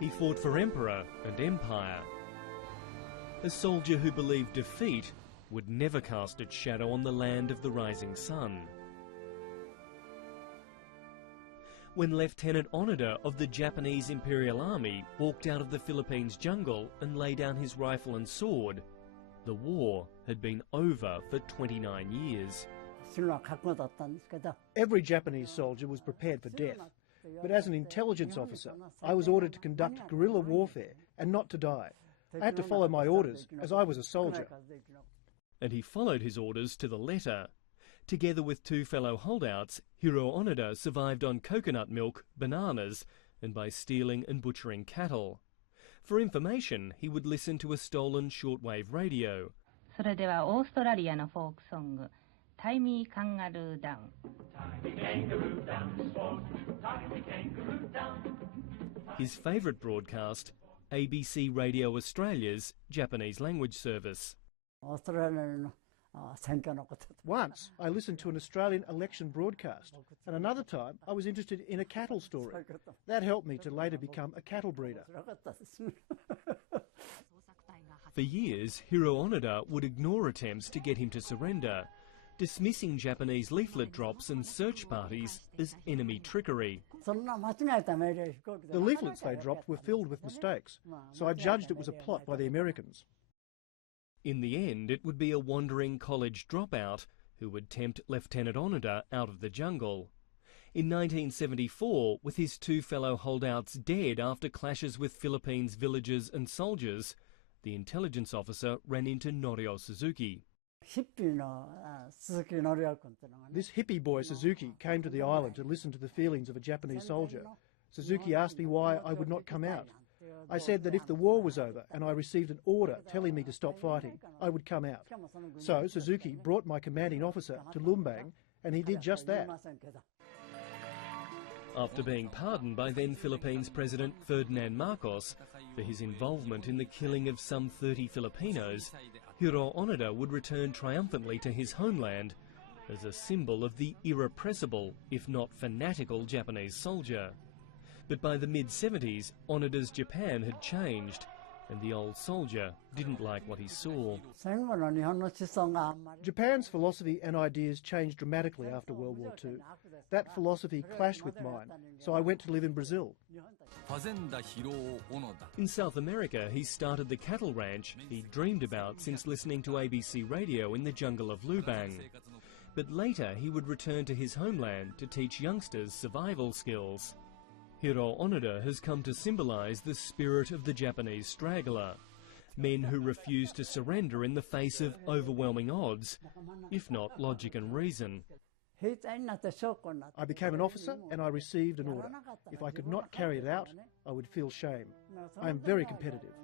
He fought for emperor and empire. A soldier who believed defeat would never cast its shadow on the land of the rising sun. When Lieutenant Onoda of the Japanese Imperial Army walked out of the Philippines jungle and lay down his rifle and sword, the war had been over for 29 years. Every Japanese soldier was prepared for death, but as an intelligence officer, I was ordered to conduct guerrilla warfare and not to die. I had to follow my orders, as I was a soldier. And he followed his orders to the letter. Together with two fellow holdouts, Hiroo Onoda survived on coconut milk, bananas, and by stealing and butchering cattle. For information, he would listen to a stolen shortwave radio. それではオーストラリアのフォークソング、タイミーカンガルーダウン。His favourite broadcast, ABC Radio Australia's Japanese language service. Once, I listened to an Australian election broadcast, and another time I was interested in a cattle story. That helped me to later become a cattle breeder. For years, Hiroo Onoda would ignore attempts to get him to surrender, dismissing Japanese leaflet drops and search parties as enemy trickery. The leaflets they dropped were filled with mistakes, so I judged it was a plot by the Americans. In the end, it would be a wandering college dropout who would tempt Lieutenant Onoda out of the jungle. In 1974, with his two fellow holdouts dead after clashes with Philippines villagers and soldiers, the intelligence officer ran into Norio Suzuki. This hippie boy Suzuki came to the island to listen to the feelings of a Japanese soldier. Suzuki asked me why I would not come out. I said that if the war was over and I received an order telling me to stop fighting, I would come out. So Suzuki brought my commanding officer to Lumbang, and he did just that. After being pardoned by then Philippines President Ferdinand Marcos for his involvement in the killing of some 30 Filipinos, Hiroo Onoda would return triumphantly to his homeland as a symbol of the irrepressible, if not fanatical, Japanese soldier. But by the mid-70s, Onoda's Japan had changed, and the old soldier didn't like what he saw. Japan's philosophy and ideas changed dramatically after World War II. That philosophy clashed with mine, so I went to live in Brazil. In South America, he started the cattle ranch he'd dreamed about since listening to ABC radio in the jungle of Lubang. But later he would return to his homeland to teach youngsters survival skills. Hiroo Onoda has come to symbolise the spirit of the Japanese straggler, men who refuse to surrender in the face of overwhelming odds, if not logic and reason. I became an officer and I received an order. If I could not carry it out, I would feel shame. I am very competitive.